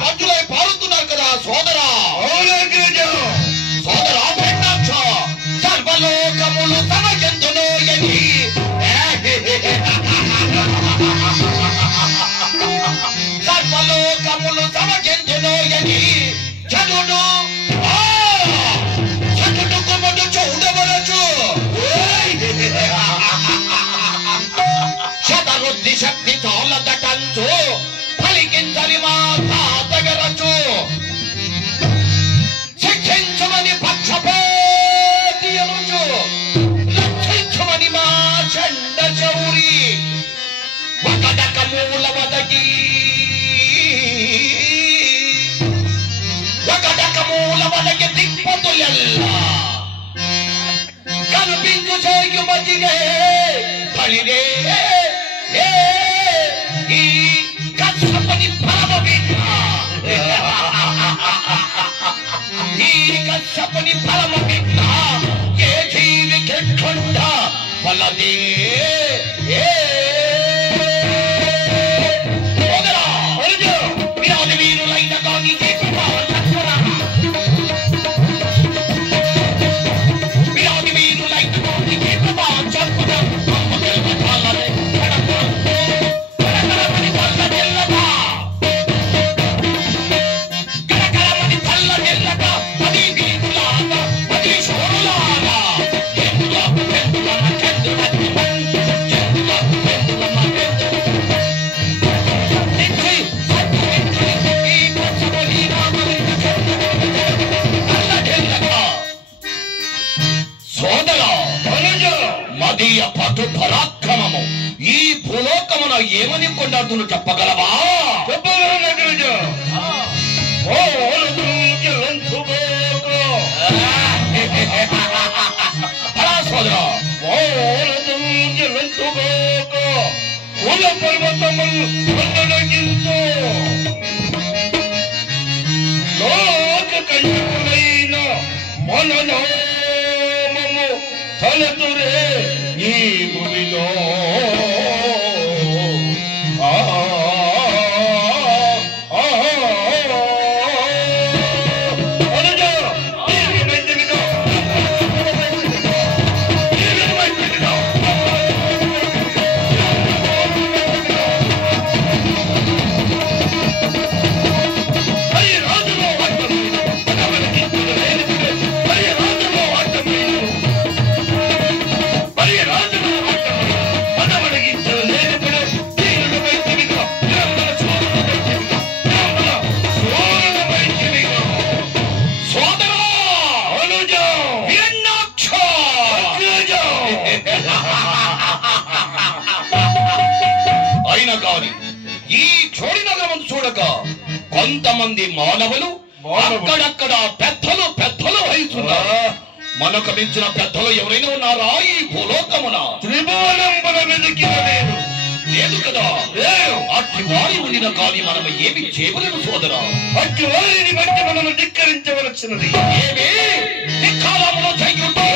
పంచులై పారుతున్నారు కదా సోదరా. సోదరా పెట్టాక్ష సర్వలోకములు సమజంతును ఎని సర్వలోకములు సమజంతును ఎని చదుడు చదుడు కొమ్మడు చూడవరచు శతరుద్ధి శక్తి తోలదటంచు పలికించని మా తాతగరచు శిక్షించమని పక్షపాతి అనుచు రక్షించమని మా చండ చౌరి ఒకడక మూల వదకి ఒకడక మూల వదకి దిక్పతులెల్లా కనిపించు చేయుమతిగే బలిరే ఈ కచ్చపని ఫలమ బిడ్డ ఈ కచ్చపని ఫలమ బిడ్డ ఏ జీవి కెట్టుండ వలదే వీరులైన కానీ పటు పరాక్రమము ఈ భూలోకమున ఏమని కొన్నాడుతును చెప్పగలవా? సోదరా పర్వతములు లోక కళ్యాణమైన మనోమము తలతురే ఈ భూమిలో ఈ చోడి నగరం చూడక కొంతమంది మానవులు అక్కడక్కడ పెద్దలు వహిస్తున్నారు. మనకు మించిన పెద్దలు ఎవరైనా ఉన్నారా ఈ భూలోకమున? త్రిభువనంబున వెతికిన లేదు కదా. అట్టి వారి ఉండిన కానీ మనం ఏమి చేయలేము సోదరా. అట్టి వారిని బట్టి మనం ధిక్కరించవలసినది. ఏమి ధిక్కారములో చెయ్యుంటే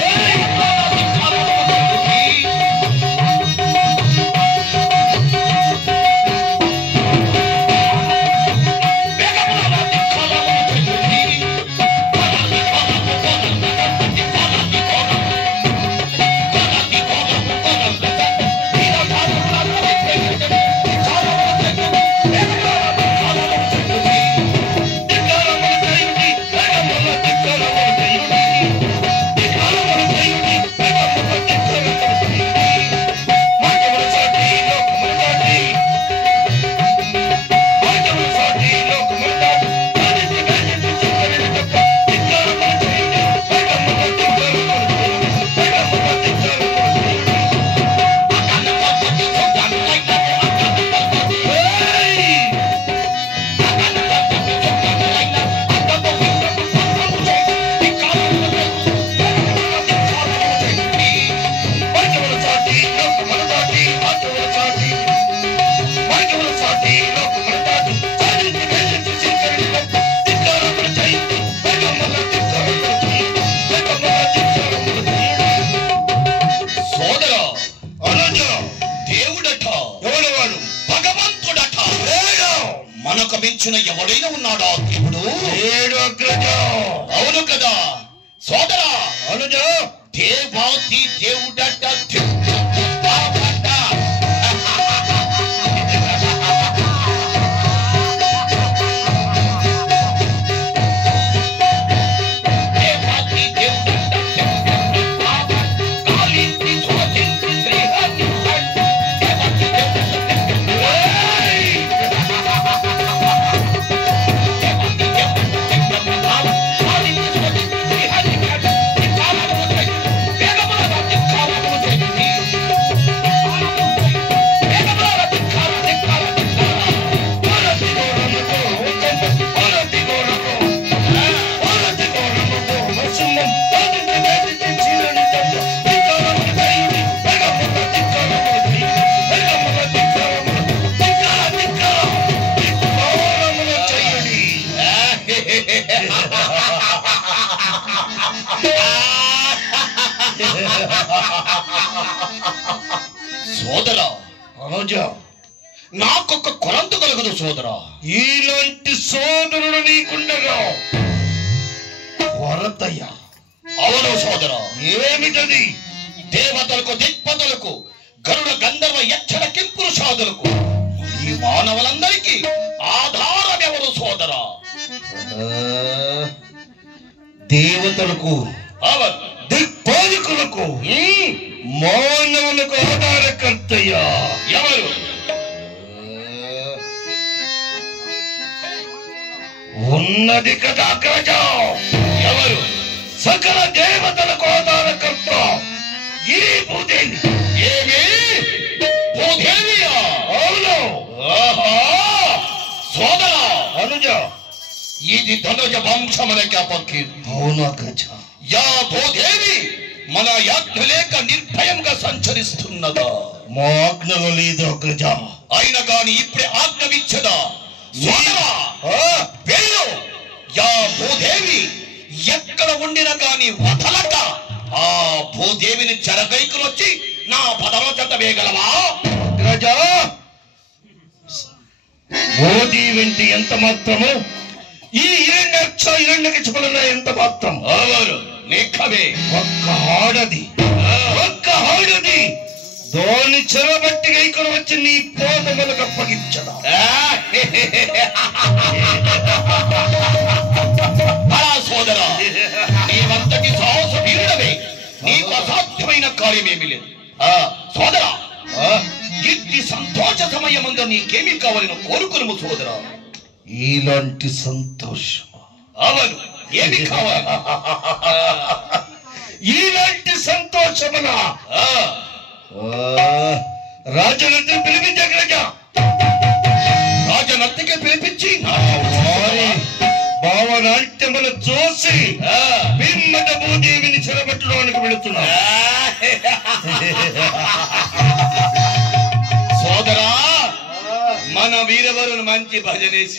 మనకు మించిన ఎవడైనా ఉన్నాడా దేవుడు? ఏడు అగ్రజ. అవును కదా సోదరా. అనుజ దేవాది దేవుడట సోదరా. అనుజ నాకొక కొరంత కలగదు సోదరా. ఇలాంటి సోదరుడు నీకుండగా కొరతయ్య. అవును సోదరా. ఏమిటది? దేవతలకు దిక్పతులకు గరుడ గంధర్వ యక్షణ కింపురుషాదులకు ఈ మానవులందరికీ ఆధారం ఎవరు సోదరా? దేవతలకు అవును. దిక్పాలకులకు మానవులకు ఆధారకర్తయ్యా ఎవరు? ఉన్నది కదా అగ్రజ. ఎవరు? సకల దేవతలకు ఆధారకర్త ఈ భూదేవి. ఏమి భూదేవియా? అవును. ఆహా సోదరా. అనుజ ఇది ధనుజ వంశమునకి అపకీర్తి. అవును అగ్రజ. యా భూదేవి మన యాజ్ఞ లేక నిర్భయంగా సంచరిస్తున్నదా? మా ఆజ్ఞలో లేదు అగ్రజ. అయినా గాని ఇప్పుడే ఆజ్ఞవిచ్చదా సోదరా? వెళ్ళు. యా భూదేవి ఎక్కడ ఉండినా గాని వదలక ఆ భూదేవిని చెరగైకులు వచ్చి నా పదవ చెత్త వేయగలవా? అగ్రజ భూదేవి ఎంత మాత్రము ఈ హిరణ్యకశిపులన ఎంత మాత్రం. ఎవరు? నిఖమే. ఒక్క ఆడది దాని చెరబట్టి గైకులు వచ్చి నీ పోదములకు అప్పగించదా? సోదరా నీవంతటి సాహస వీరుడవే. నీకు అసాధ్యమైన కార్యమేమి లేదు. సోదరా ఇట్టి సంతోష సమయముందు నీకేమి కావాలని కోరుకును సోదరా? ఇలాంటి సంతోషం. అవును. ఏమి కావాలి? ఇలాంటి సంతోషమునా? రాజనర్తి పిలిపించగలజ. రాజనర్తికి పిలిపించి భావనాట్యములు చూసి పిమ్మట భూదేవిని చెరబట్టడానికి వెళుతున్నా. సోదరా మన వీరవరుని మంచి భజనేశ.